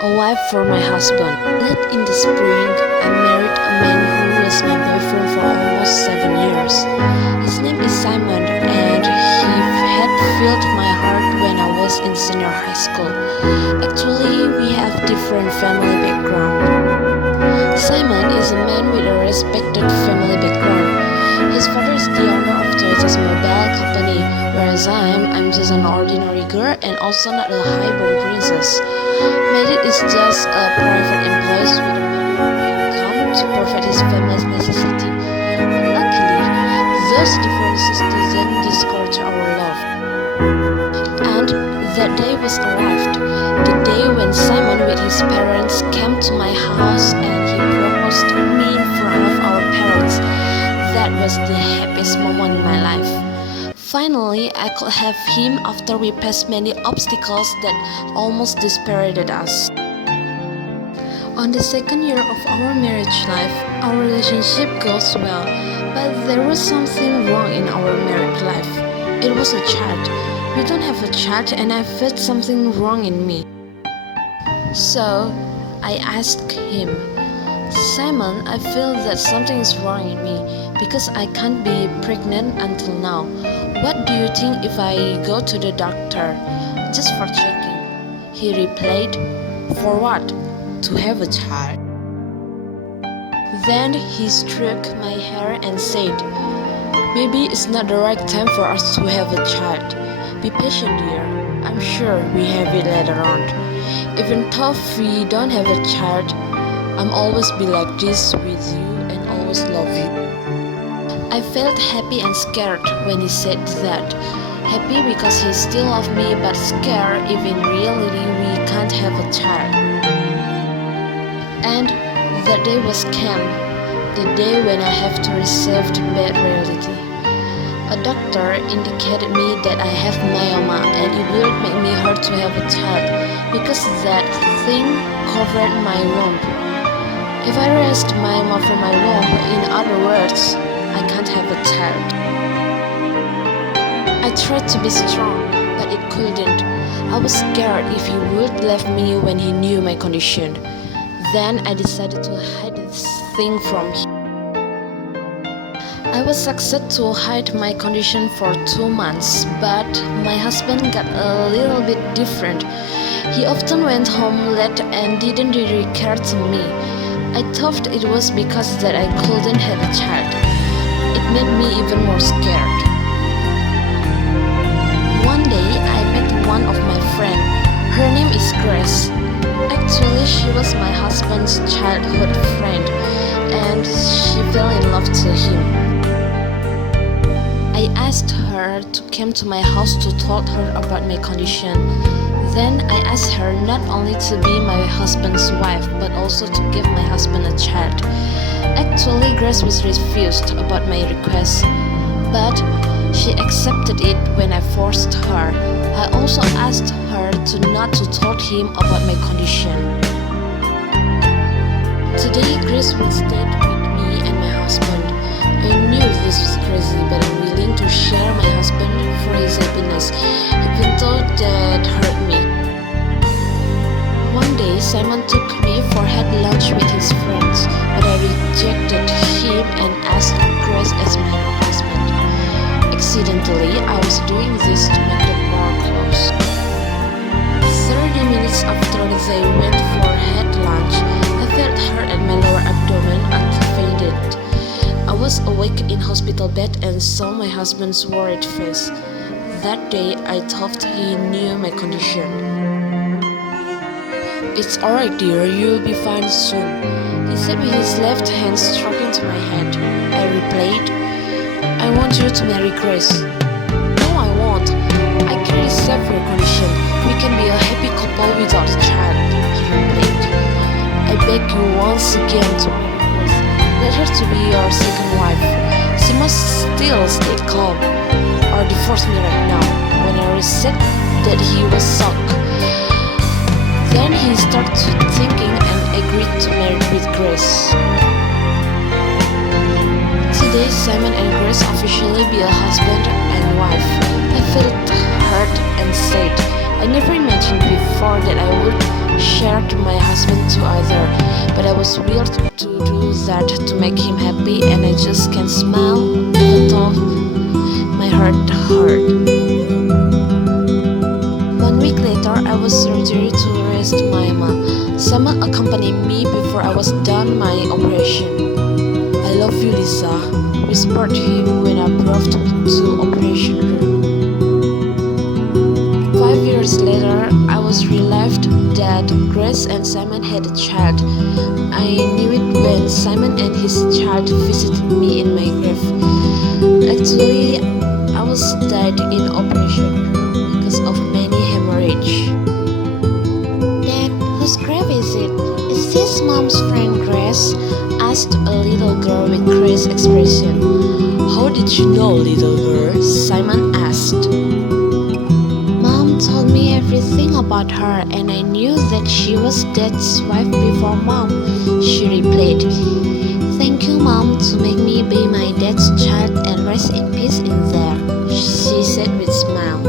a wife for my husband. Late in the spring, I married a man who was my boyfriend for almost 7 years. His name is Simon, and he had filled my heart when I was in senior high school. Actually, we have different family background. Simon is a man with a respected family background. His father is the owner of Toyota's mobile company, whereas I'm just an ordinary girl and also not a highborn princess. My dad is just a private employee with a minimum income to provide his family's necessity. But luckily, those differences didn't discourage our love. And that day was arrived, the day when Simon with his parents came to my house and he proposed to me in front of our parents. That was the happiest moment in my life. Finally, I could have him after we passed many obstacles that almost dispirited us. On the second year of our marriage life, our relationship goes well, but there was something wrong in our married life. It was a child. We don't have a child, and I felt something wrong in me. So, I asked him, Simon, I feel that something is wrong in me because I can't be pregnant until now. What do you think if I go to the doctor just for checking? He replied, for what? To have a child. Then he stroked my hair and said, maybe it's not the right time for us to have a child. Be patient, dear. I'm sure we have it later on. Even though we don't have a child, I'm always be like this with you and always love you. I felt happy and scared when he said that. Happy because he still loved me, but scared if in reality we can't have a child. And that day was came, the day when I have to receive the bad reality. A doctor indicated me that I have myoma and it would make me hard to have a child because that thing covered my womb. If I raised myoma from my womb, in other words, I can't have a child. I tried to be strong, but it couldn't. I was scared if he would leave me when he knew my condition. Then I decided to hide this thing from him. I was successful to hide my condition for 2 months, but my husband got a little bit different. He often went home late and didn't really care to me. I thought it was because that I couldn't have a child. It made me even more scared. One day, I met one of my friends. Her name is Grace. Actually, she was my husband's childhood friend, and she fell in love to him. I asked her to come to my house to talk her about my condition. Then I asked her not only to be my husband's wife, but also to give my husband a child. Actually, Grace was refused about my request, but she accepted it when I forced her. I also asked her not to tell him about my condition. Today, Grace will stay with me and my husband. I knew this was crazy, but I'm willing to share my husband for his happiness, even though that hurt me. One day, Simon took me for had lunch with his friends, but I rejected him and asked Grace as my husband. Accidentally, I was doing this to make them more close. 30 minutes after they went for had lunch, I felt hurt at my lower abdomen until fainted. I was awake in hospital bed and saw my husband's worried face. That day, I thought he knew my condition. It's alright, dear, you'll be fine soon. He said with his left hand stroking to my head. I replied, I want you to marry Grace. No, I won't. I can accept your condition. We can be a happy couple without a child, he replied. I beg you once again to marry Grace. Let her to be your second wife. She must still stay calm, or divorce me right now. When I said that, he was shocked. Then he started thinking and agreed to marry with Grace. Today, Simon and Grace officially be a husband and wife. I felt hurt and sad. I never imagined before that I would share my husband to other, but I was willing to do that to make him happy, and I just can't smile even though my heart hurt. 1 week later, I was surgery to rest my mom. Someone accompanied me before I was done my operation. "I love you, Lisa," whispered him when I brought to operation room. 5 years later, I was relieved that Grace and Simon had a child. I knew it when Simon and his child visited me in my grave. Actually, I was died in operation room because of many hemorrhage. "Dad, whose grave is it? Is this Mom's friend Grace?" asked a little girl with crazy expression. "How did you know, little girl?" Simon asked. "Mom told me everything about her, and I knew that she was Dad's wife before Mom," she replied. "Thank you, Mom, to make me be my dad's child and rest in peace in there," she said with a smile.